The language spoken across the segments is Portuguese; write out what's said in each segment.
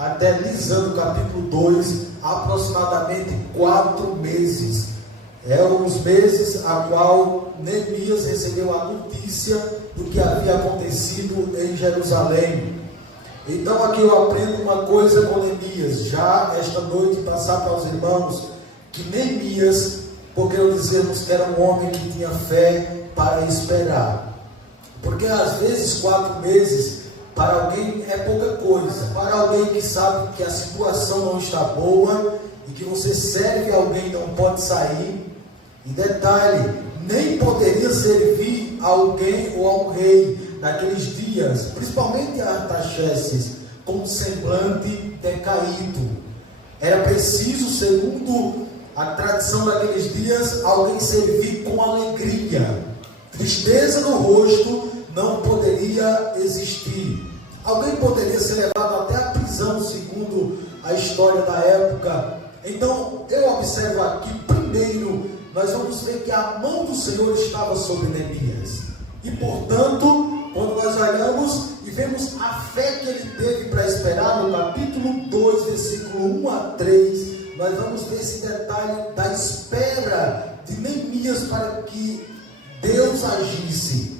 até Lisandro, capítulo 2, aproximadamente 4 meses. É os meses a qual Neemias recebeu a notícia do que havia acontecido em Jerusalém. Então aqui eu aprendo uma coisa com Neemias, já esta noite passar para os irmãos, que Neemias, porque eu dizemos que era um homem que tinha fé para esperar. Porque às vezes 4 meses para alguém é pouca coisa, para alguém que sabe que a situação não está boa e que você serve alguém e não pode sair. E detalhe, nem poderia servir a alguém ou a um rei naqueles dias, principalmente a Artaxerxes, com um semblante decaído. Era preciso, segundo a tradição daqueles dias, alguém servir com alegria. Tristeza no rosto não poderia existir. Alguém poderia ser levado até a prisão, segundo a história da época. Então, eu observo aqui, primeiro, nós vamos ver que a mão do Senhor estava sobre Neemias. E, portanto, quando nós olhamos e vemos a fé que ele teve para esperar, no capítulo 2, versículo 1 a 3, nós vamos ver esse detalhe da espera de Neemias para que Deus agisse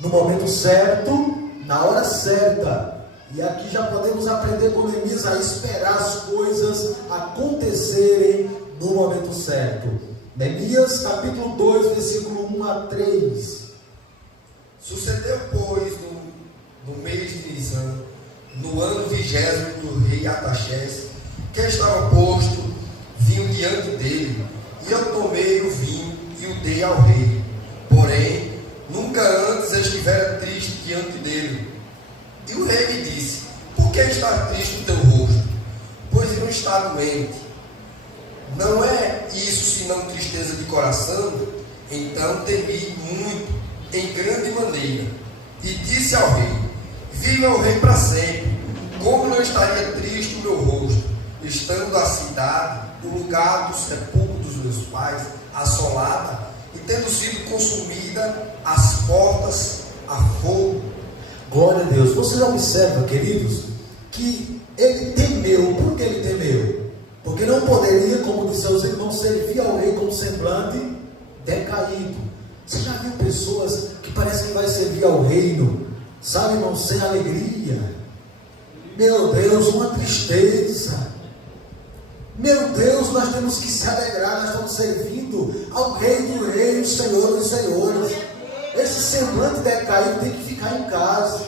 no momento certo, na hora certa. E aqui já podemos aprender com Neemias a esperar as coisas acontecerem no momento certo. Neemias capítulo 2, versículo 1 a 3. Sucedeu, pois, no mês de Nisan, no ano 20º do rei Artaxerxes, que estava posto vinho diante dele, e eu tomei o vinho e o dei ao rei. Porém, nunca antes estivera triste diante dele. E o rei me disse: por que está triste o teu rosto? Pois não está doente. Não é isso senão tristeza de coração? Então temi muito, em grande maneira, e disse ao rei: viva o rei para sempre. Como não estaria triste o meu rosto, estando a cidade, o lugar do sepulcro dos meus pais, assolada, e tendo sido consumida as portas a fogo? Glória a Deus. Vocês observam, queridos, que ele temeu. Por que ele temeu? Porque não poderia, como disse aos irmãos, servir ao rei com semblante decaído. Você já viu pessoas que parecem que vai servir ao reino, sabe, irmão, sem alegria? Meu Deus, uma tristeza. Meu Deus, nós temos que se alegrar, nós estamos servindo ao rei do rei, o Senhor dos senhores. Esse semblante decaído tem que ficar em casa,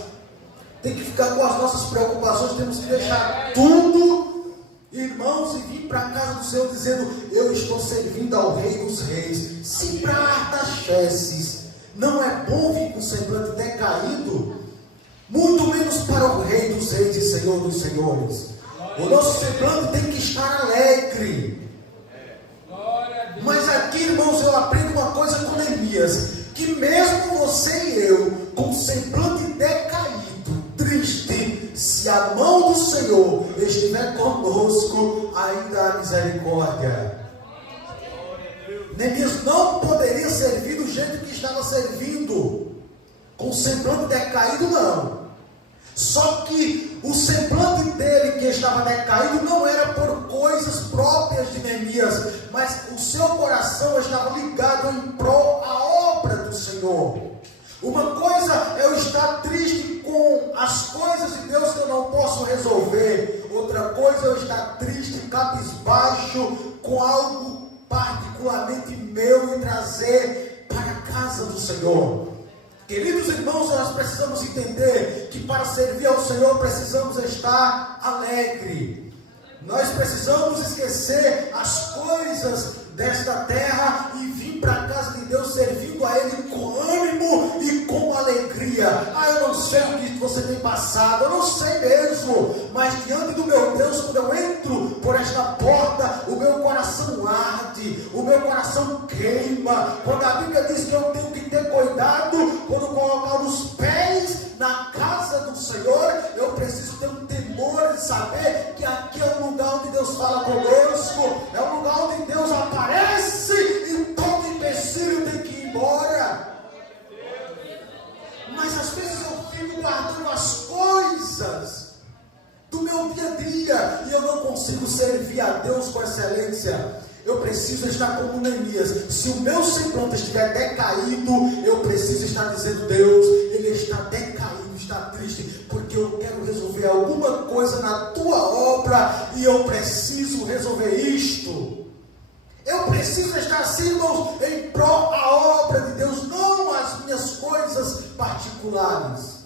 tem que ficar com as nossas preocupações, temos que deixar tudo, irmãos, e vir para a casa do Senhor dizendo: eu estou servindo ao rei dos reis. Se para Artaxerxes não é bom vir com semblante decaído, muito menos para o rei dos reis e Senhor dos senhores. O nosso semblante tem que estar alegre. Mas aqui, irmãos, eu aprendo uma coisa com Neemias, que mesmo você e eu, com semblante decaído, triste, se a mão do Senhor estiver conosco, ainda há misericórdia. Neemias não poderia servir do jeito que estava servindo, com semblante decaído, não. Só que o semblante dele que estava decaído não era por coisas próprias de Neemias, mas o seu coração estava ligado em prol à obra do Senhor. Uma coisa é eu estar triste com as coisas de Deus que eu não posso resolver. Outra coisa é eu estar triste, cabisbaixo, com algo particularmente meu e trazer para a casa do Senhor. Queridos irmãos, nós precisamos entender que para servir ao Senhor precisamos estar alegre. Nós precisamos esquecer as coisas desta terra e vir para a casa de Deus servindo a Ele com ânimo e com alegria. Eu não sei o que você tem passado, eu não sei mesmo, mas diante do meu Deus, quando eu entro por esta porta, o meu coração arde, o meu coração queima. Quando a Bíblia diz que eu tenho que ter cuidado quando colocar os pés na casa do Senhor, eu preciso ter um temor de saber que aqui é um lugar onde Deus fala conosco, é um lugar onde Deus aparece e todo empecilho tem que ir embora. Mas às vezes eu fico guardando as coisas do meu dia a dia e eu não consigo servir a Deus com excelência. Eu preciso estar como Neemias. Se o meu semblante estiver decaído, eu preciso estar dizendo: Deus, ele está decaído, está triste, porque eu quero resolver alguma coisa na tua obra e eu preciso resolver isto. Eu preciso estar assim, irmãos, em prol da obra de Deus, não as minhas coisas particulares.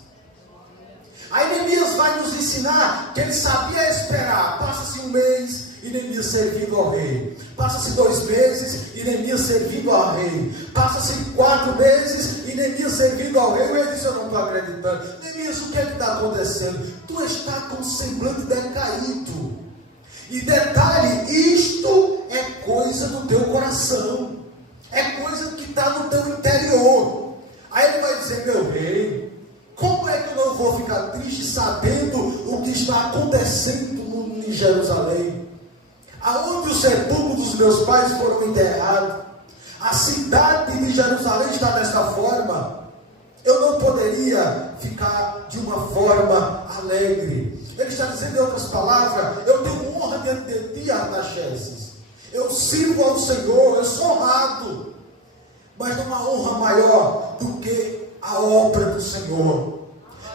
Aí Neemias vai nos ensinar que ele sabia esperar. Passa-se um mês e Neemias servindo ao rei. Passa-se 2 meses e Neemias servindo ao rei. Passa-se 4 meses e Neemias servindo ao rei. E ele disse: eu não estou acreditando. Neemias, o que é que está acontecendo? Tu está com o semblante decaído. E detalhe, isto é coisa do teu coração. É coisa que está no teu interior. Aí ele vai dizer: meu rei, como é que eu não vou ficar triste sabendo o que está acontecendo em Jerusalém? Aonde os sepulcros dos meus pais foram enterrados, a cidade de Jerusalém está desta forma. Eu não poderia ficar de uma forma alegre. Ele está dizendo, em outras palavras: eu tenho honra diante de ti, Artaxerxes. Eu sirvo ao Senhor, eu sou honrado. Mas não há honra maior do que a obra do Senhor.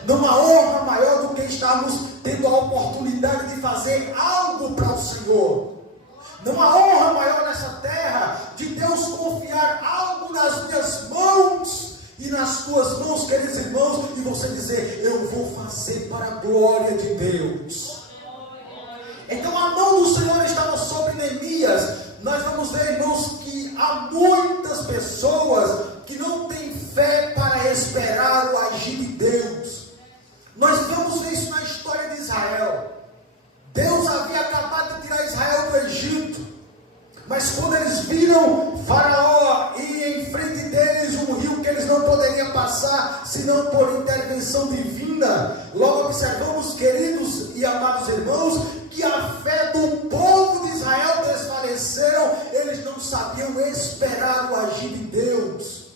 Não há honra maior do que estarmos tendo a oportunidade de fazer algo para o Senhor. Não há honra maior nessa terra de Deus confiar algo nas minhas mãos e nas tuas mãos, queridos irmãos, e você dizer: eu vou fazer para a glória de Deus. Então a mão do Senhor estava sobre Neemias. Nós vamos ver, irmãos, que há muitas pessoas que não têm fé para esperar o agir de Deus. Nós vamos ver isso na história de Israel. Deus havia acabado de tirar Israel do Egito, mas quando eles viram Faraó e em frente deles um rio que eles não poderiam passar senão por intervenção divina, logo observamos, queridos e amados irmãos, que a fé do povo de Israel desfaleceram. Eles não sabiam esperar o agir de Deus.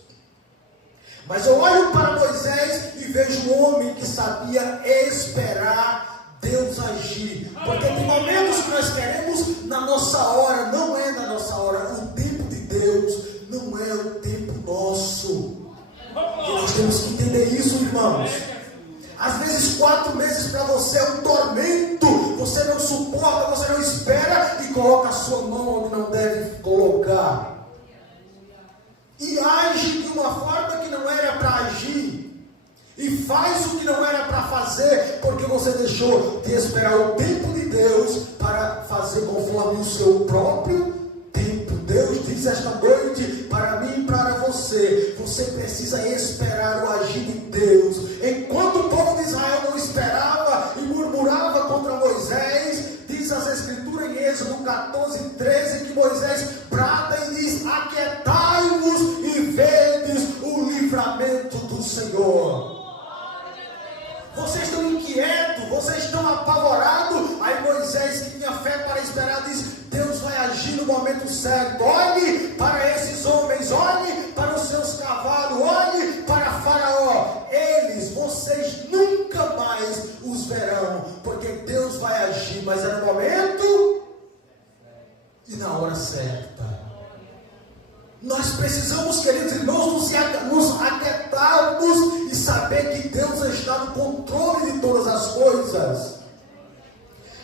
Mas eu olho para Moisés e vejo um homem que sabia esperar Deus agir. Porque tem momentos que nós queremos na nossa hora, não é na nossa hora. O tempo de Deus não é o tempo nosso. E nós temos que entender isso, irmãos. Às vezes 4 meses para você é um tormento. Você não suporta, você não espera e coloca a sua mão onde não deve colocar. E age de uma forma que não era para agir. E faz o que não era para fazer, porque você deixou de esperar o tempo de Deus para fazer conforme o seu próprio tempo. Deus diz esta noite para mim e para você: você precisa esperar o agir de Deus. Enquanto o povo de Israel não esperava e murmurava contra Moisés, diz as Escrituras em Êxodo 14:13 que Moisés brada e diz: aquietai-vos e vedes o livramento do Senhor. Vocês estão inquietos, vocês estão apavorados. Aí Moisés, que tinha fé para esperar, diz: Deus vai agir no momento certo. Olhe para esses homens, olhe para os seus cavalos, olhe para Faraó. Vocês nunca mais os verão, porque Deus vai agir, mas é no momento e na hora certa. Nós precisamos, queridos irmãos, nos aquietarmos e saber que Deus está no controle de todas as coisas.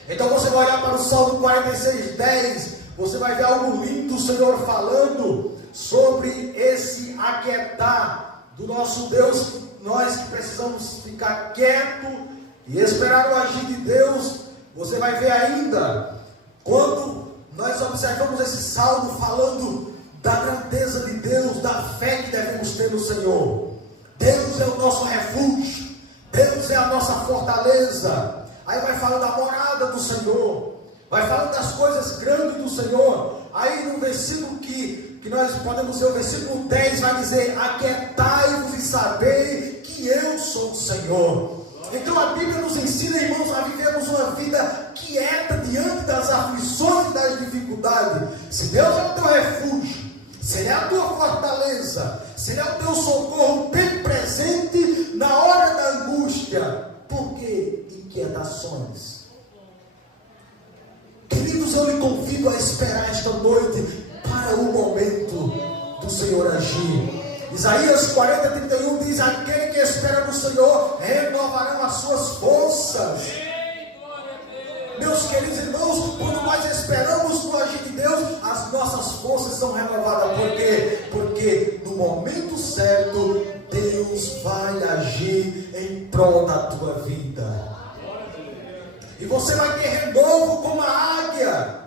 Então você vai olhar para o Salmo 46:10, você vai ver algo lindo do Senhor falando sobre esse aquietar do nosso Deus. Nós que precisamos ficar quieto e esperar o agir de Deus. Você vai ver ainda, quando nós observamos esse salmo falando da grandeza de Deus, da fé que devemos ter no Senhor. Deus é o nosso refúgio, Deus é a nossa fortaleza. Aí vai falando da morada do Senhor, vai falando das coisas grandes do Senhor. Aí no versículo que nós podemos ver, o versículo 10 vai dizer: aquietai-vos e sabei que eu sou o Senhor. Então a Bíblia nos ensina, irmãos, a vivermos uma vida quieta diante das aflições e das dificuldades. Se Deus é o teu refúgio, se Ele é a tua fortaleza, se Ele é o teu socorro bem presente na hora da angústia, por que inquietações? convido a esperar esta noite para o momento do Senhor agir. Isaías 40:31 diz: aquele que espera no Senhor renovarão as suas forças. Meus queridos irmãos, quando nós esperamos no agir de Deus, as nossas forças são renovadas. Por quê? Porque no momento certo, Deus vai agir em prol da tua vida. E você vai ter renovo como a águia.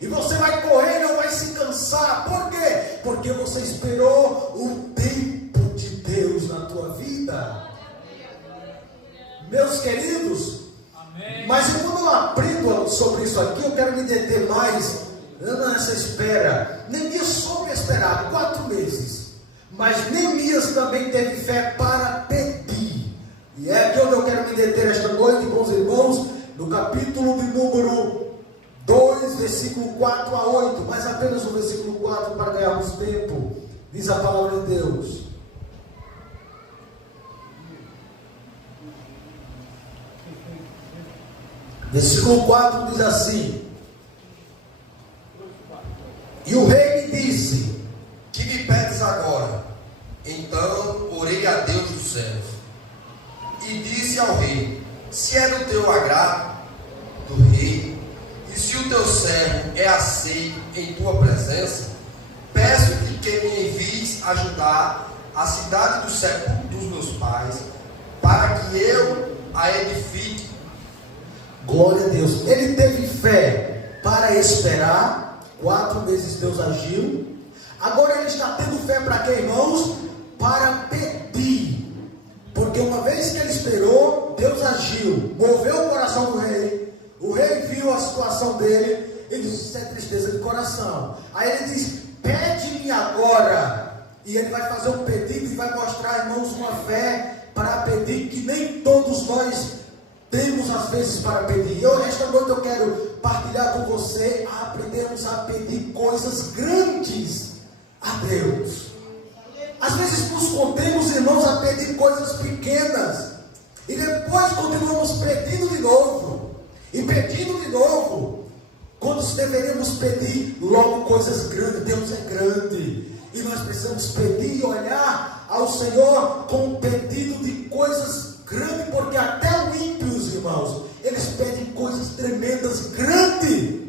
E você vai correr e não vai se cansar. Por quê? Porque você esperou o tempo de Deus na tua vida. Meus queridos, mas quando eu aprendo sobre isso aqui, eu quero me deter mais nessa espera. Neemias soube esperar 4 meses. Mas Neemias também teve fé para pedir. E é aqui onde eu quero me deter esta noite, bons irmãos, no capítulo de número 2, versículo 4 a 8, mas apenas o versículo 4 para ganharmos tempo. Diz a palavra de Deus. Versículo 4 diz assim: e o rei me disse: que me pedes agora? Então orei a Deus dos céus e disse ao rei: se é do teu agrado, do rei, e se o teu servo é aceito em tua presença, peço-te que me envies ajudar a cidade do sepulcro dos meus pais, para que eu a edifique. Glória a Deus. Ele teve fé para esperar. 4 meses Deus agiu. Agora ele está tendo fé para quê, irmãos? Para pedir. Porque uma vez que ele esperou, Deus agiu, moveu o coração do rei. O rei viu a situação dele e disse: isso é tristeza de coração. Aí ele diz: pede-me agora. E ele vai fazer um pedido e vai mostrar, irmãos, uma fé para pedir que nem todos nós temos às vezes para pedir. Eu, esta noite eu quero partilhar com você a aprendermos a pedir coisas grandes a Deus. Às vezes nos contemos, irmãos, a pedir coisas pequenas e depois continuamos pedindo de novo e pedindo de novo, quando deveríamos pedir logo coisas grandes. Deus é grande e nós precisamos pedir e olhar ao Senhor com um pedido de coisas grandes, porque até o ímpios, irmãos, eles pedem coisas tremendas, grandes.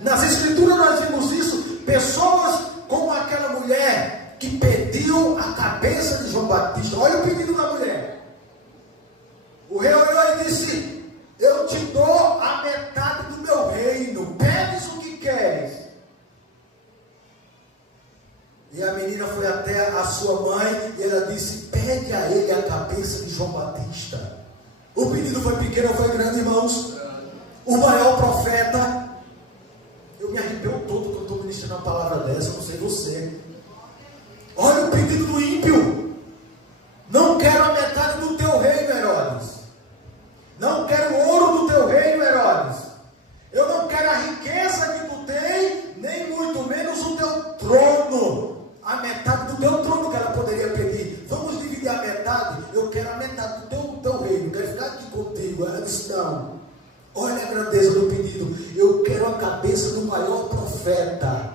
Nas Escrituras nós vimos isso, pessoas como aquela mulher que pediu a cabeça de João Batista. Olha o pedido da mulher. O rei olhou e disse: eu te dou a metade do meu reino, pedes o que queres. E a menina foi até a sua mãe e ela disse: pede a ele a cabeça de João Batista. O pedido foi pequeno ou foi grande, irmãos? O maior profeta. Eu me arrepio todo quando estou ministrando uma palavra dessa, eu não sei você. Olha o pedido do ímpio: não quero a metade do teu reino, Herodes. Não quero o ouro do teu reino, Herodes. Eu não quero a riqueza que tu tem, nem muito menos o teu trono. A metade do teu trono que ela poderia pedir. Vamos dividir a metade. Eu quero a metade do teu reino. Eu quero ficar aqui contigo. Ela disse: não. Olha a grandeza do pedido. Eu quero a cabeça do maior profeta.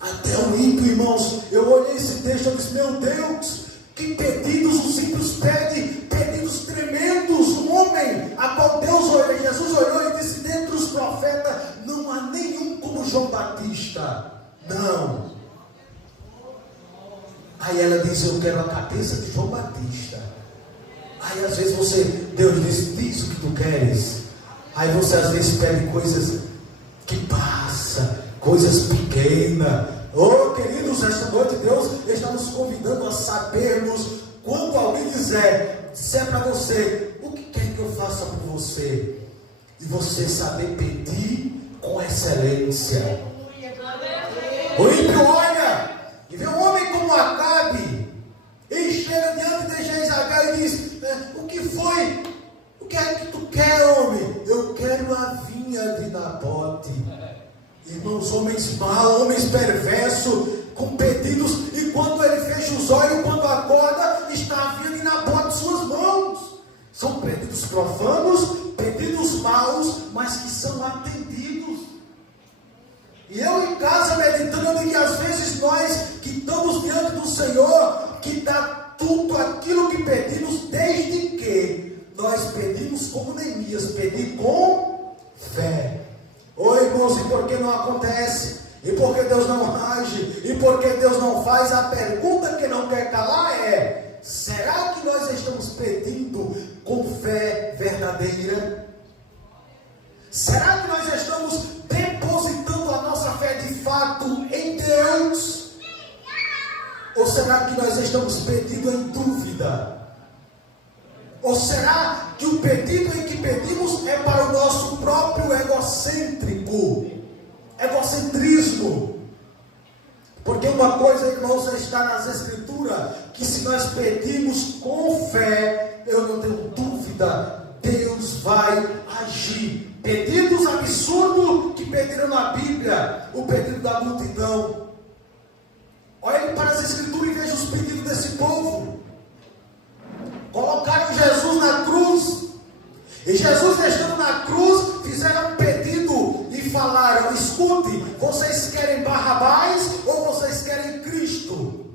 Até o ímpio, irmãos. Eu olhei esse texto e disse: meu Deus, que pedidos os ímpios pedem. Pedidos tremendos. Um homem a qual Deus olhou. Jesus olhou e disse: dentre os profetas não há nenhum como João Batista. Não. Aí ela diz: eu quero a cabeça de João Batista. Aí às vezes Deus diz o que tu queres. Aí você às vezes pede coisas que passa, coisas pequenas. Oh, queridos, esta noite Deus está nos convidando a sabermos, quando alguém disser para você: o que quer que eu faça por você? E você saber pedir com excelência. O ímpio olha e vê um homem como Acabe e chega diante de Jezabel e diz: o que foi? O que é que tu quer, homem? Eu quero a vinha de Nabote. Irmãos, homens maus, homens perversos, com pedidos, e quando ele fecha os olhos, quando acorda, está a vinha de Nabote em suas mãos. São pedidos profanos, pedidos maus, mas que são atendidos. E que às vezes nós que estamos diante do Senhor, que dá tudo aquilo que pedimos, desde que nós pedimos como Neemias, pedir com fé. Oi, irmãos, e por que não acontece? E por que Deus não age? E por que Deus não faz? A pergunta que não quer calar é: será que nós estamos pedindo com fé verdadeira? Será que nós estamos depositando a nossa fé de fato em Deus? Ou será que nós estamos pedindo em dúvida? Ou será que o pedido em que pedimos é para o nosso próprio egocentrismo? Porque uma coisa, irmãos, está nas Escrituras, que se nós pedimos com fé, eu não tenho dúvida, Deus vai agir. Pedidos absurdos que pediram na Bíblia, o pedido da multidão. Olhe para as Escrituras e veja os pedidos desse povo. Colocaram Jesus na cruz, e Jesus estando na cruz, fizeram um pedido e falaram: escute, vocês querem Barrabás ou vocês querem Cristo?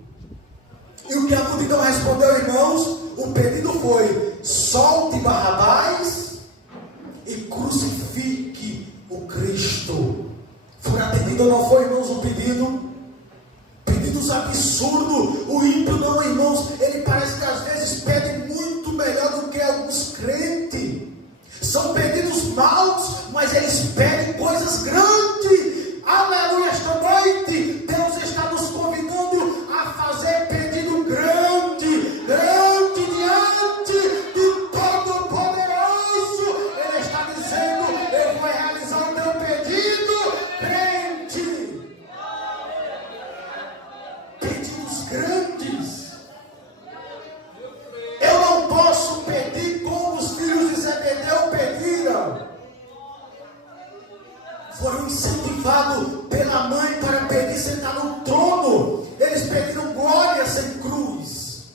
E o que a multidão respondeu, irmãos? O pedido foi: solte Barrabás e crucifique o Cristo. Foi atendido ou não foi, irmãos, o pedido? Pedidos absurdos. O ímpio não, irmãos, ele parece que às vezes pede muito melhor do que alguns crentes. São pedidos maus, mas eles pedem coisas grandes. Aleluia, esta noite Deus está nos convidando a fazer pedido grande, grande diante do Todo-Poderoso. Ele está dizendo: eu vou realizar o meu pedido, crente. Pedidos grandes. Eu não posso pedir como os filhos de Zebedeu pediram. Foram incentivados pela mãe para pedir sentar no trono. Eles pediram glória sem cruz.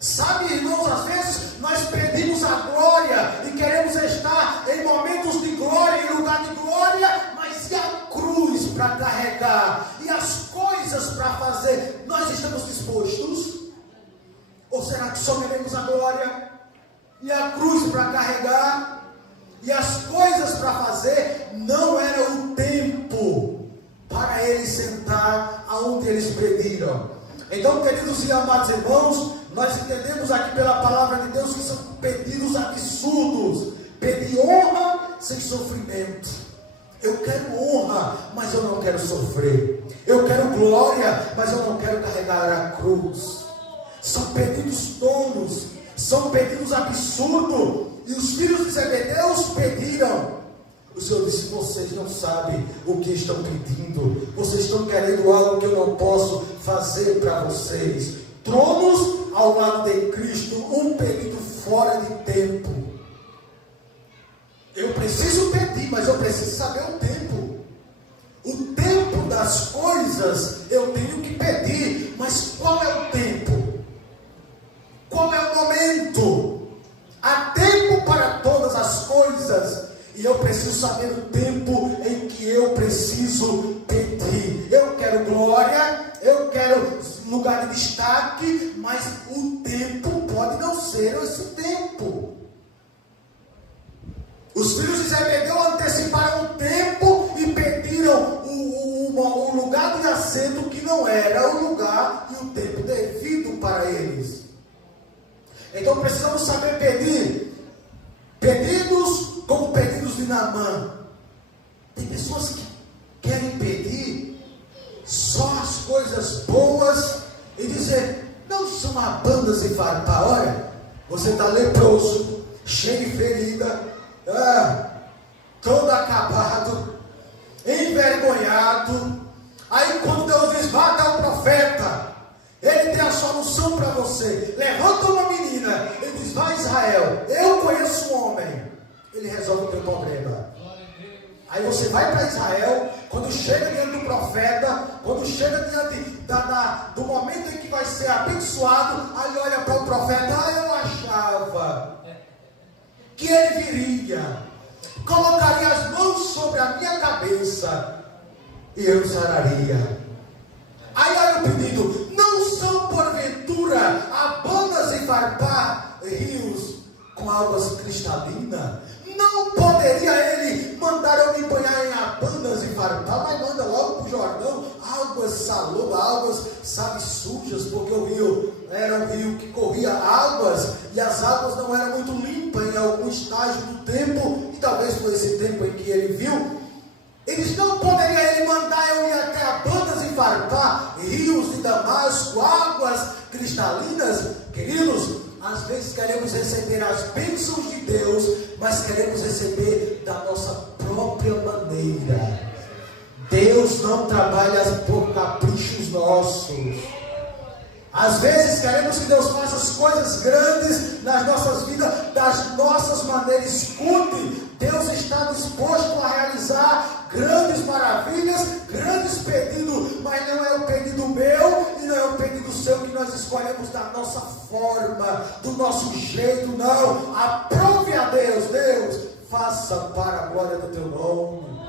Sabe, irmãos, às vezes nós pedimos a glória e queremos estar em momentos de glória, em lugar de glória, mas e a cruz para carregar? E as coisas para fazer? Nós estamos dispostos? Ou será que só queremos a glória e a cruz para carregar? E as coisas para fazer? Não era o tempo para eles sentar aonde eles pediram. Então, queridos e amados irmãos, nós entendemos aqui pela palavra de Deus que são pedidos absurdos. Pedir honra sem sofrimento. Eu quero honra, mas eu não quero sofrer. Eu quero glória, mas eu não quero carregar a cruz. São pedidos tolos, são pedidos absurdos. E os filhos de Zebedeu pediram. O Senhor disse: vocês não sabem o que estão pedindo. Vocês estão querendo algo que eu não posso fazer para vocês. Tronos ao lado de Cristo, um pedido fora de tempo. Eu preciso pedir, mas eu preciso saber o tempo. O tempo das coisas eu tenho que pedir, mas qual é o tempo? Qual é o momento? Há tempo para todas as coisas, e eu preciso saber o tempo em que eu preciso pedir. Eu quero glória, eu quero lugar de destaque, mas o tempo pode não ser esse tempo. Os filhos de Zebedeu anteciparam o tempo e pediram o lugar de assento que não era o lugar e o tempo devido para eles. Então precisamos saber pedir. Pedidos como pedidos de Naamã. Tem pessoas que querem pedir só as coisas boas e dizer: não são bandas e farpar. Olha, você está leproso, cheio de ferida, todo acabado, envergonhado. Aí quando Deus diz: mata o profeta, ele tem a solução para você. Levanta uma menina, ele diz: vai Israel, eu conheço um homem, ele resolve o teu problema. Aí você vai para Israel, quando chega diante do profeta, quando chega diante do momento em que vai ser abençoado, aí olha para o profeta: eu achava que ele viria, colocaria as mãos sobre a minha cabeça e eu sararia. Aí olha o pedido: não são porventura Abanas e Farpá rios com águas cristalinas? Não poderia ele mandar eu me banhar em Abanas e Farpá, mas manda logo para o Jordão, águas salobas, águas, sabe, sujas, porque o rio era um rio que corria águas, e as águas não eram muito limpas em algum estágio do tempo, e talvez foi esse tempo em que ele viu. Eles não poderiam ele mandar eu ir até Abanas e Farpá, rios de Damasco, águas cristalinas. Queridos, às vezes queremos receber as bênçãos de Deus, mas queremos receber da nossa própria maneira. Deus não trabalha por caprichos nossos. Às vezes queremos que Deus faça as coisas grandes nas nossas vidas, das nossas maneiras. Escute, Deus está disposto a realizar grandes maravilhas, grandes pedidos, mas não é o pedido meu e não é o pedido seu que nós escolhemos da nossa forma, do nosso jeito, não. Aprove a Deus, Deus, faça para a glória do teu nome.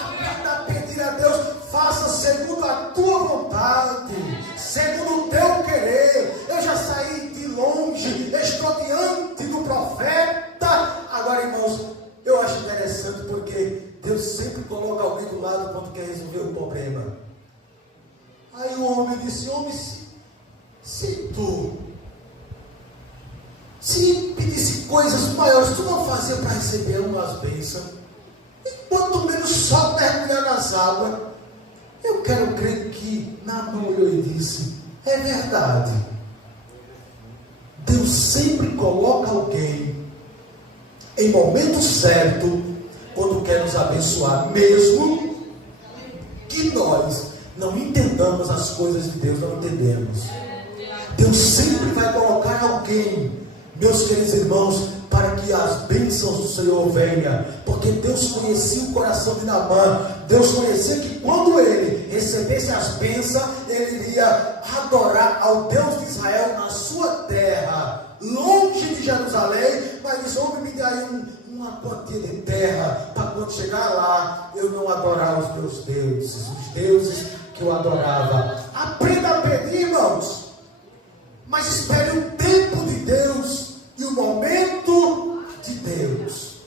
Aprenda a pedir a Deus, faça segundo a tua vontade, segundo o teu querer. Eu já saí de longe, estou diante do profeta. Agora, irmãos, eu acho interessante porque Deus sempre coloca alguém do lado quando quer resolver o problema. Aí o homem disse: homem, se tu se pedisse coisas maiores, tu não fazia para receber umas bênçãos, e quanto menos só mergulhar nas águas. Eu quero crer que na mão olhou e disse: é verdade. Deus sempre coloca alguém em momento certo quando quer nos abençoar, mesmo que nós não entendamos as coisas de Deus, não entendemos. Deus sempre vai colocar alguém, meus queridos irmãos, para que as bênçãos do Senhor venham, porque Deus conhecia o coração de Naamã. Deus conhecia que quando ele recebesse as bênçãos, ele iria adorar ao Deus de Israel na sua terra, longe de Jerusalém. Mas diz: homem, me dê aí uma quantia de terra, para quando chegar lá, eu não adorar os meus deuses, os deuses que eu adorava. Aprenda a pedir, irmãos, mas espere o tempo de Deus e o momento de Deus.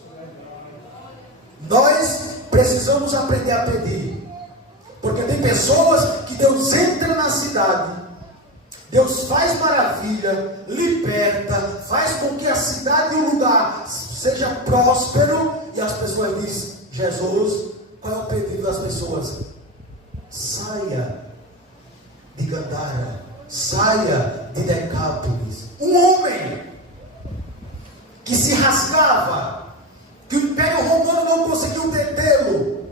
Nós precisamos aprender a pedir, porque tem pessoas que Deus entra na cidade, Deus faz maravilha, liberta, faz com que a cidade e o lugar seja próspero, e as pessoas dizem: Jesus, qual é o pedido das pessoas? Saia de Gadara, saia de Decápolis. Um homem que se rasgava, que o Império Romano não conseguiu detê-lo,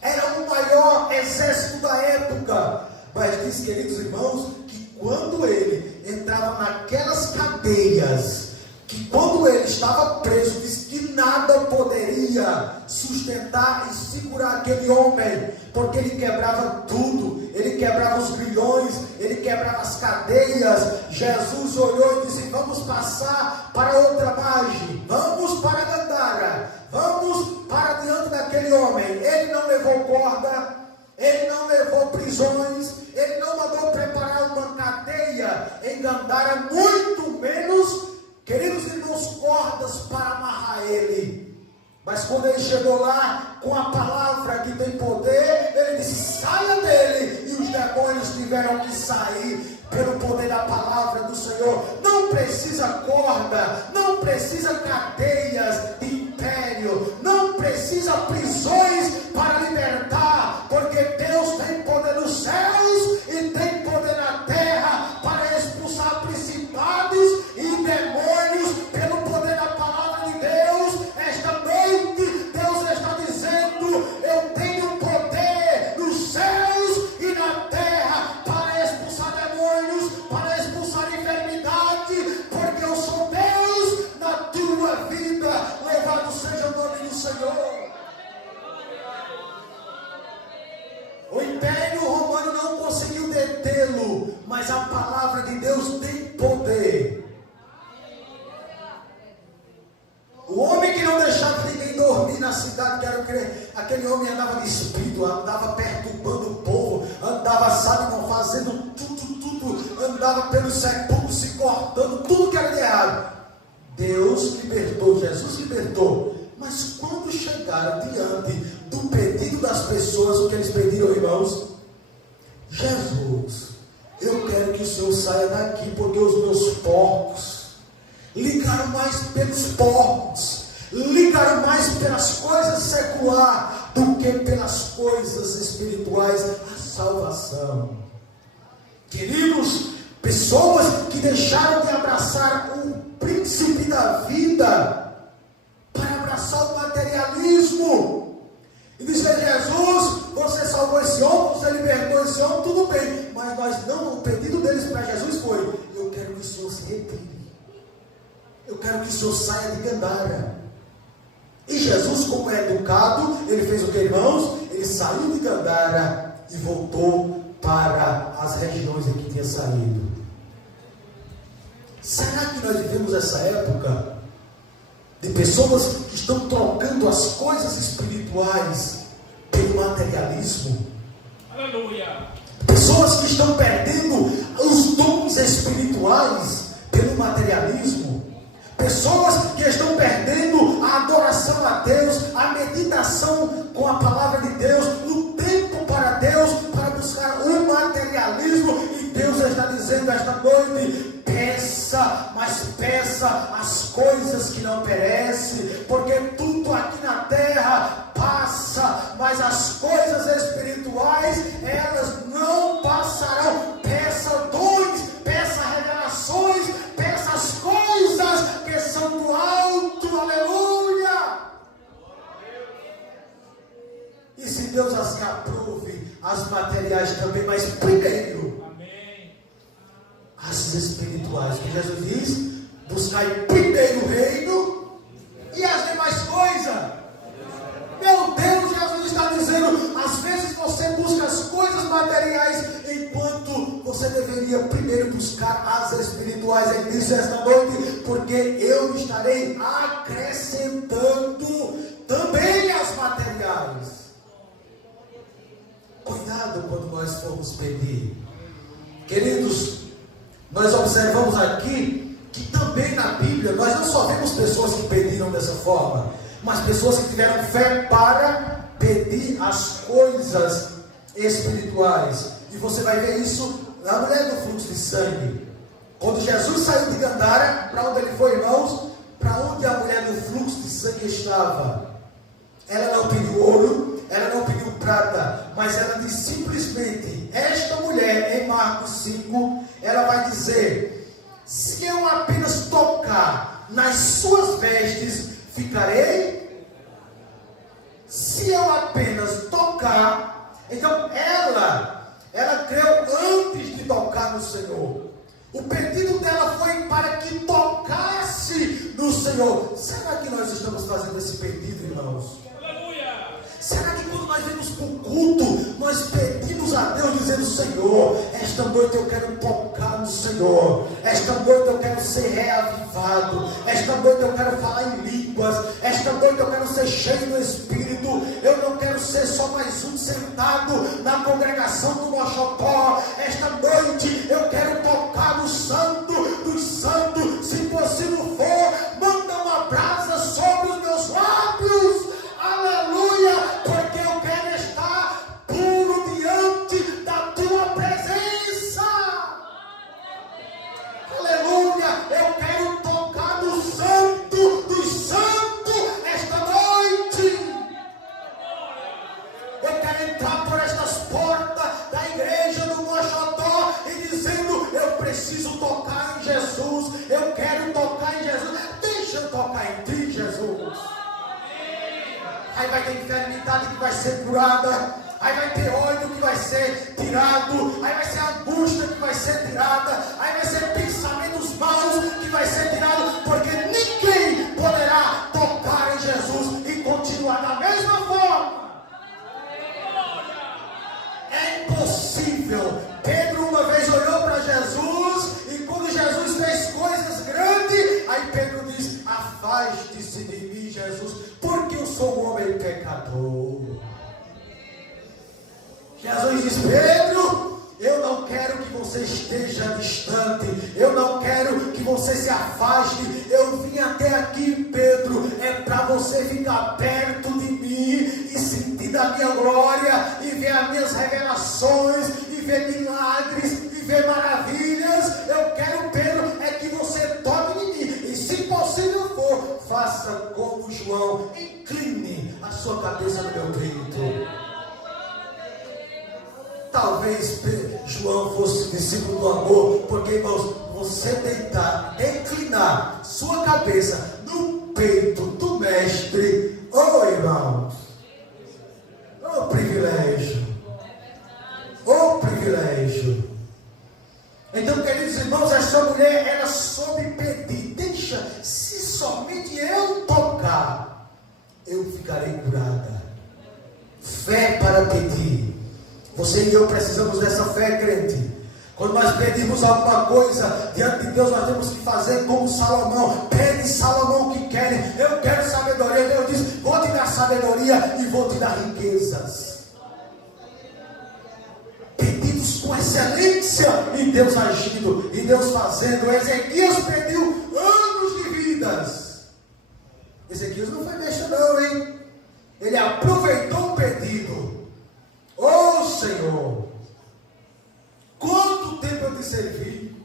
era o maior exército da época. Mas diz, queridos irmãos, que quando ele entrava naquelas cadeias, que quando ele estava preso, diz que nada poderia sustentar e segurar aquele homem, porque ele quebrava tudo, ele quebrava os grilhões, ele quebrava as cadeias. Jesus olhou e disse: vamos passar para outra margem, vamos para Gadara, vamos para diante daquele homem. Ele não levou corda, ele não levou prisões, ele não mandou preparar uma cadeia em Gadara, muito menos, queridos irmãos, cordas para amarrar ele. Mas quando ele chegou lá com a palavra que tem poder, ele disse: saia dele. E os demônios tiveram que sair pelo poder da palavra do Senhor. Não precisa corda, não precisa cadeias de império, não precisa prisões para libertar, porque Deus tem poder nos céus e tem poder na terra para expulsar principados e demônios pelo poder da palavra de Deus. Esta noite Deus está dizendo: eu tenho poder nos céus e na terra para expulsar demônios, para expulsar enfermidade, porque eu sou Deus na tua vida. Louvado seja o nome do Senhor. O Império Romano não conseguiu detê-lo, mas a palavra de Deus tem poder. O homem que não deixava ninguém dormir na cidade, quero crer, aquele homem andava de espírito, andava perturbando o povo, andava, sabe, não fazendo tudo, andava pelos sepulcros, se cortando, tudo que era de errado. Deus libertou, Jesus libertou. Mas quando chegaram diante do pedido das pessoas, o que eles pediram, irmãos? Jesus, eu quero que o Senhor saia daqui, porque os meus porcos ligaram mais pelos porcos, ligaram mais pelas coisas seculares do que pelas coisas espirituais, a salvação. Queridos, pessoas que deixaram de abraçar o príncipe da vida para abraçar o materialismo e dizer: Jesus, você salvou esse homem, você libertou esse homem, tudo bem, mas nós não, o pedido deles para Jesus foi: eu quero que o Senhor se retire, eu quero que o Senhor saia de Gandara. E Jesus, como é educado, ele fez o que, irmãos? Ele saiu de Gandara e voltou para as regiões em que tinha saído. Será que nós vivemos essa época de pessoas que estão trocando as coisas espirituais pelo materialismo? Aleluia! Pessoas que estão perdendo os dons espirituais pelo materialismo. Pessoas que estão perdendo a adoração a Deus, a meditação com a palavra de Deus, o tempo para Deus, para buscar o materialismo. E Deus está dizendo esta noite: peça, mas peça as coisas que não perecem, porque tudo aqui na terra passa, mas as coisas espirituais, elas não passarão. Peça dons, peça revelações, peça as coisas que são do alto, aleluia. E se Deus assim aprove, as materiais também, mas primeiro as espirituais, que Jesus diz: buscai primeiro o reino e as demais coisas. Meu Deus, Jesus está dizendo: às vezes você busca as coisas materiais, enquanto você deveria primeiro buscar as espirituais. Ele disse esta noite: porque eu estarei acrescentando também as materiais. Cuidado quando nós formos pedir. Queridos, nós observamos aqui que também na Bíblia nós não só vemos pessoas que pediram dessa forma, mas pessoas que tiveram fé para pedir as coisas espirituais. E você vai ver isso na mulher do fluxo de sangue. Quando Jesus saiu de Gandara, para onde ele foi, irmãos? Para onde a mulher do fluxo de sangue estava? Ela não pediu ouro, ela não pediu prata, mas ela disse simplesmente: esta mulher, em Marcos 5, ela vai dizer: se eu apenas tocar nas suas vestes, ficarei. Se eu apenas tocar, então ela creu antes de tocar no Senhor. O pedido dela foi para que tocasse no Senhor. Será que nós estamos fazendo esse pedido, irmãos? Será que quando nós vamos para o culto, nós pedimos a Deus dizendo: Senhor, esta noite eu quero tocar no Senhor, esta noite eu quero ser reavivado, esta noite eu quero falar em línguas, esta noite eu quero ser cheio do Espírito, eu não quero ser só mais um sentado na congregação do Mochopó, esta noite eu quero tocar no Santo dos Santos, se possível for, manda uma brasa sobre os meus lábios. Aleluia, porque eu quero estar puro diante da tua presença. Aleluia, eu quero tocar no Santo dos Santos esta noite. Eu quero entrar por estas portas da igreja do Mochotó e dizendo: eu preciso tocar em Jesus, eu quero tocar em Jesus. Deixa eu tocar em ti, Jesus. Aí vai ter enfermidade que vai ser curada, aí vai ter ódio que vai ser tirado, aí vai ser angústia que vai ser tirada, aí vai ser pensamentos maus que vai ser tirado, porque ninguém poderá tocar em Jesus e continuar da mesma forma. É impossível. Pedro uma vez olhou para Jesus e quando Jesus fez coisas grandes, aí Pedro diz: afaste-se de mim, Jesus, porque eu sou sou um homem pecador. Jesus diz: Pedro, eu não quero que você esteja distante, eu não quero que você se afaste. Eu vim até aqui, Pedro, é para você ficar perto de mim e sentir a minha glória, e ver as minhas revelações, e ver milagres, e ver maravilhas. Eu quero, Pedro, é que você tome de mim, e se possível for, faça como João, incline a sua cabeça no meu peito. Talvez João fosse discípulo do amor, porque, irmãos, você deitar, inclinar sua cabeça no peito do mestre, oh irmãos, oh privilégio, oh privilégio. Então, queridos irmãos, essa mulher, ela soube pedir: deixa, se somente eu tocar, eu ficarei curada. Fé para pedir. Você e eu precisamos dessa fé, crente. Quando nós pedimos alguma coisa diante de Deus, nós temos que fazer como Salomão. Pede Salomão o que querem. Eu quero sabedoria. Deus diz: vou te dar sabedoria e vou te dar riquezas. Pedidos com excelência, e Deus agindo, e Deus fazendo. Ezequias pediu anos de vidas. Ezequias não foi besta não, hein? Ele aproveitou o pedido. Oh Senhor, quanto tempo eu te servi?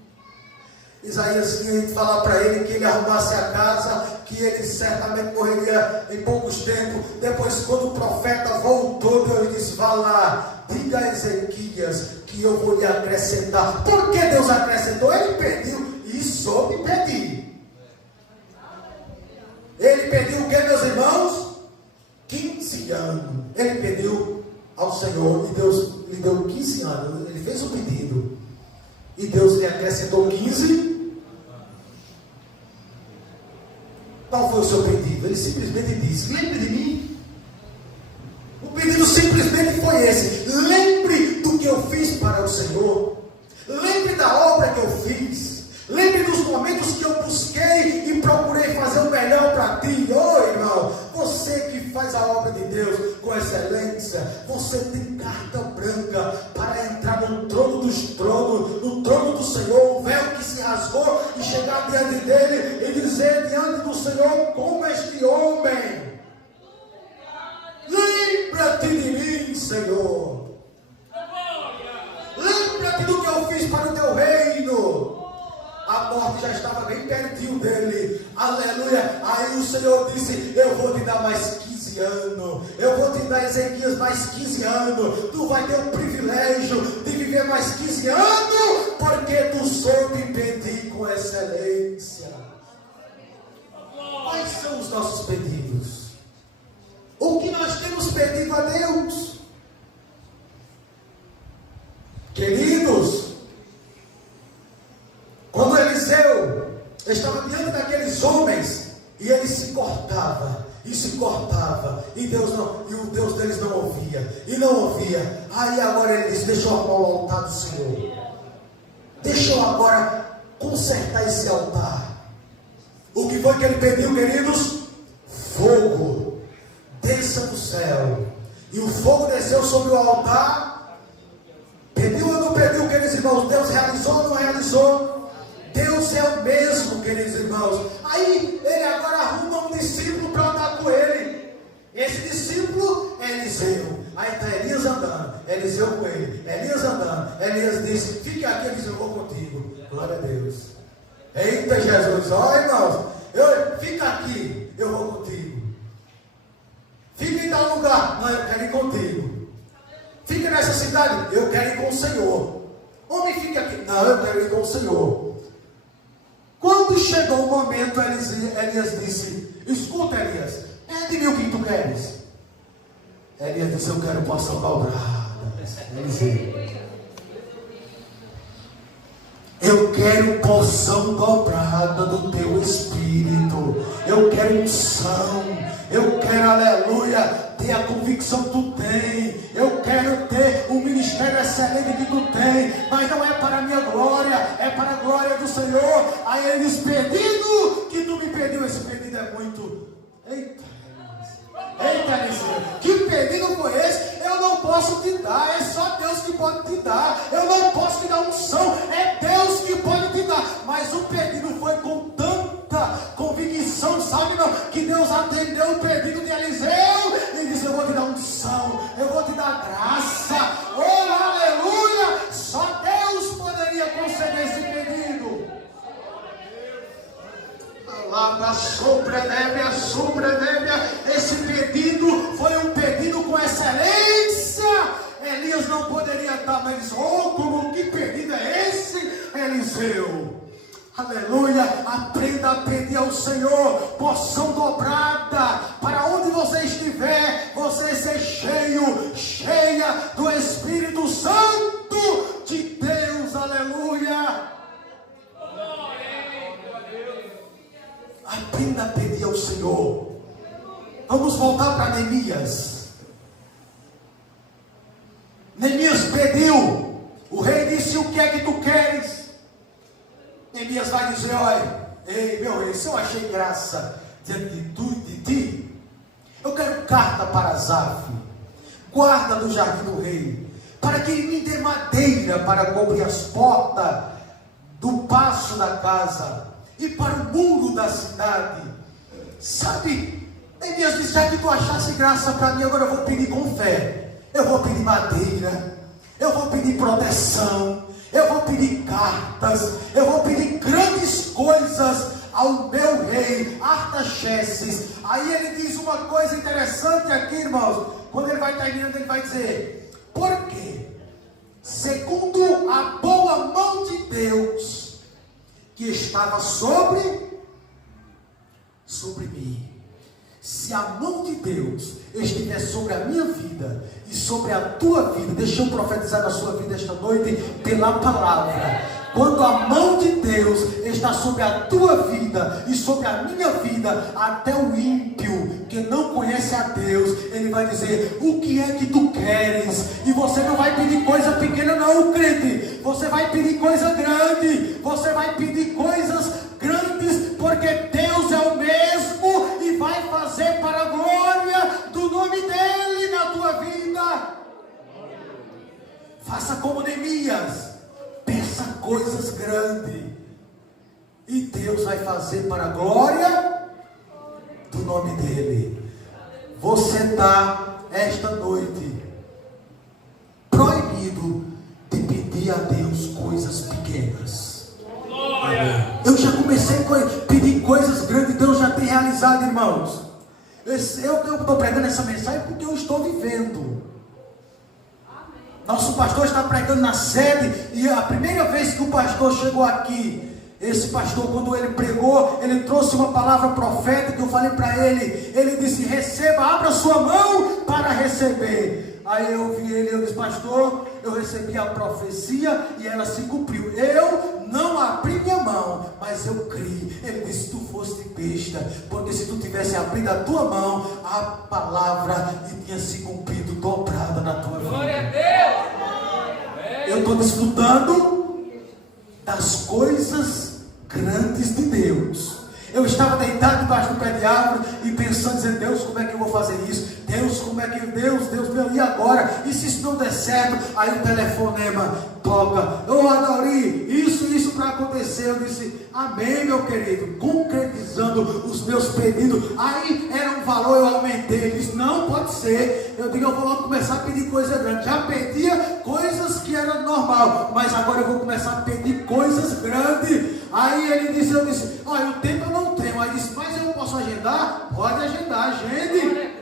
Isaías tinha falar para ele que ele arrumasse a casa, que ele certamente morreria em poucos tempos. Depois, quando o profeta voltou, Deus disse: vá lá, diga a Ezequias que eu vou lhe acrescentar. Por que Deus acrescentou? Ele pediu e soube pedir. Ele pediu o que, meus irmãos? 15 anos. Ele pediu ao Senhor, e Deus lhe deu 15 anos. Ele fez o pedido, e Deus lhe acrescentou 15. Qual foi o seu pedido? Ele simplesmente disse: lembre de mim. O pedido simplesmente foi esse: lembre do que eu fiz para o Senhor, lembre da obra que eu fiz, lembre dos momentos que eu busquei e procurei fazer o melhor para ti. Oh irmão, você que faz a obra de Deus com excelência, você tem carta branca para entrar no trono dos tronos, no trono do Senhor, o véu que se rasgou, e chegar diante dele e dizer diante do Senhor: como este homem, lembra-te de mim, Senhor, lembra-te do que eu fiz para o teu reino. A morte já estava bem pertinho dele. Aleluia. Aí o Senhor disse: eu vou te dar mais 15 anos. Eu vou te dar, Ezequias, mais 15 anos. Tu vai ter o privilégio de viver mais 15 anos, porque tu soube pedir com excelência. Quais são os nossos pedidos? O que nós temos pedido a Deus? Queridos, quando Eliseu estava diante daqueles homens, e ele se cortava, e se cortava, e o Deus deles não ouvia, e não ouvia. Aí agora ele disse: deixa eu arrumar o altar do Senhor, deixa eu agora consertar esse altar. O que foi que ele pediu, queridos? Fogo desça do céu. E o fogo desceu sobre o altar. Pediu ou não pediu, queridos irmãos? Deus realizou ou não realizou? Deus é o mesmo, queridos irmãos. Aí ele agora arruma um discípulo para andar com ele. Esse discípulo é Eliseu. Aí está Elias andando, Eliseu com ele, Elias andando. Elias disse: fique aqui, ele disse: eu vou contigo. Glória a Deus. Eita Jesus, ó irmãos, fica aqui, eu vou contigo. Fica em tal lugar, não, eu quero ir contigo. Fica nessa cidade, eu quero ir com o Senhor. Homem, fica aqui, não, eu quero ir com o Senhor. Quando chegou o momento, Elias disse: escuta, Elias, pede-me o que tu queres. Elias disse: eu quero porção dobrada. Eu quero porção dobrada do teu Espírito. Eu quero unção. Eu quero, aleluia, ter a convicção que tu tem. Eu quero ter o ministério excelente que tu tem. Mas não é para a minha glória, é para a glória do Senhor. Aí ele diz: pedido que tu me pediu. Esse pedido é muito. Eita, pode te dar. Eu não posso te dar unção, é Deus que pode te dar. Mas o pedido foi com tanta convicção, sabe, irmão, que Deus atendeu o pedido de Eliseu e disse: eu vou te dar unção, eu vou te dar graça. Oh, aleluia! Só Deus poderia conceder esse pedido. Esse pedido foi um pedido com excelência. Elias não poderia dar, mas como que pedido é esse, Eliseu? Aleluia, aprenda a pedir ao Senhor porção dobrada. Para onde você estiver, você ser cheia do Espírito Santo de Deus. Aleluia. Aprenda a pedir ao Senhor. Vamos voltar para Neemias. Neemias pediu. O rei disse: o que é que tu queres? Neemias vai dizer: olha, ei meu rei, se eu achei graça diante de ti, eu quero carta para Asaf, guarda do jardim do rei, para que ele me dê madeira para cobrir as portas do passo da casa e para o muro da cidade. Sabe, Neemias disse: já que tu achasse graça para mim, agora eu vou pedir com fé. Eu vou pedir madeira, eu vou pedir proteção, eu vou pedir cartas, eu vou pedir grandes coisas ao meu rei Artaxerxes. Aí ele diz uma coisa interessante aqui, irmãos. Quando ele vai terminando, ele vai dizer: porque segundo a boa mão de Deus que estava sobre mim. Se a mão de Deus estiver sobre a minha vida e sobre a tua vida, deixa eu profetizar na sua vida esta noite pela palavra. Quando a mão de Deus está sobre a tua vida e sobre a minha vida, até o ímpio que não conhece a Deus, ele vai dizer: o que é que tu queres? E você não vai pedir coisa pequena não, crente. Você vai pedir coisa grande. Você vai pedir coisas grandes, porque Deus é o mesmo e vai fazer para a glória do nome dele na tua vida. Faça como Neemias, peça coisas grandes e Deus vai fazer para a glória do nome dele. Você está esta noite proibido de pedir a Deus coisas pequenas. Eu já comecei a pedir coisas grandes, Deus já tem realizado, irmãos. Eu estou pregando essa mensagem porque eu estou vivendo. Nosso pastor está pregando na sede, e a primeira vez que o pastor chegou aqui, esse pastor, quando ele pregou, ele trouxe uma palavra profética. Eu falei para ele disse: receba, abra sua mão para receber. Aí eu vi ele, eu disse: pastor, eu recebi a profecia e ela se cumpriu. Eu não abri minha mão, mas eu criei. Ele disse: tu foste besta, porque se tu tivesse abrido a tua mão, a palavra tinha se cumprido dobrada na tua vida. Glória a Deus! Eu estou desfrutando das coisas grandes de Deus. Eu estava deitado debaixo do pé de árvore e pensando, dizendo: Deus, como é que eu vou fazer isso? Deus, como é que... Deus, meu, e agora? E se isso não der certo? Aí o telefonema toca: ô Adori, isso para acontecer. Eu disse: amém, meu querido, concretizando os meus pedidos. Aí era um valor, eu aumentei. Ele disse: não pode ser. Eu digo: eu vou logo começar a pedir coisa grande. Já pedia coisas que eram normal, mas agora eu vou começar a pedir coisas grandes. Aí ele disse, eu disse: olha, o tempo eu não tenho. Aí disse: mas eu posso agendar? Pode agendar, agende.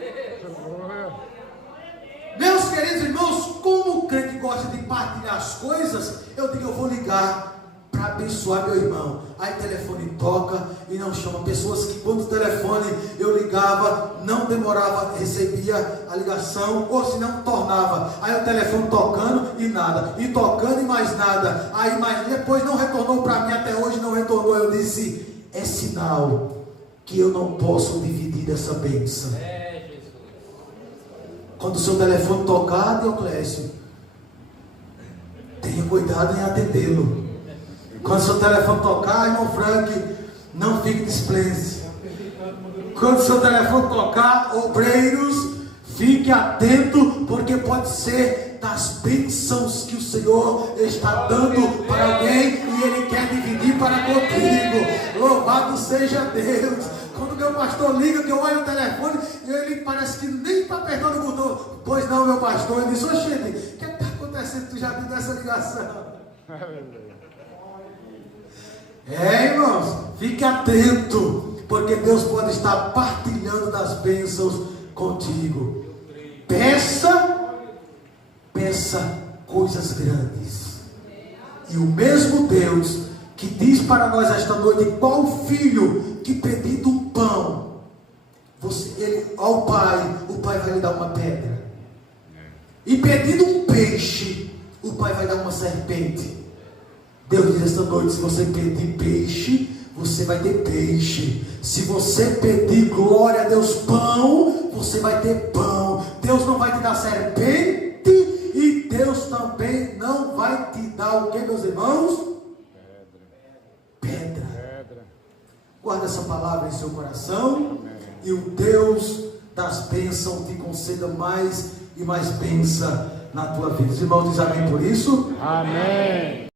Meus queridos irmãos, como o crente gosta de partilhar as coisas, eu digo: eu vou ligar para abençoar meu irmão. Aí o telefone toca e não chama. Pessoas que quando o telefone eu ligava, não demorava, recebia a ligação, ou se não tornava. Aí o telefone tocando e nada, e tocando e mais nada. Aí mas depois não retornou para mim, até hoje não retornou. Eu disse: é sinal que eu não posso dividir essa bênção. Quando o seu telefone tocar, Dioclésio, tenha cuidado em atendê-lo. Quando o seu telefone tocar, irmão Frank, não fique displicente. Quando o seu telefone tocar, obreiros, Fique atento, porque pode ser das bênçãos que o Senhor está dando para alguém e Ele quer dividir para contigo. Louvado seja Deus. Quando meu pastor liga, que eu olho o telefone e ele parece que nem está apertando o botão. Pois não, meu pastor. Ele disse: oxente, o que está acontecendo? Tu já viu dessa ligação? Irmãos, fique atento, porque Deus pode estar partilhando das bênçãos contigo. Peça coisas grandes. E o mesmo Deus que diz para nós esta noite: qual filho que pedindo um pão, ele ao pai, o pai vai lhe dar uma pedra. E pedindo um peixe, o pai vai dar uma serpente. Deus diz esta noite: se você pedir peixe, você vai ter peixe. Se você pedir, glória a Deus, pão, você vai ter pão. Deus não vai te dar serpente, e Deus também não vai te dar o que, meus irmãos? Pedra. Guarda essa palavra em seu coração. E o Deus das bênçãos te conceda mais e mais bênção na tua vida. Os irmãos dizem amém por isso? Amém.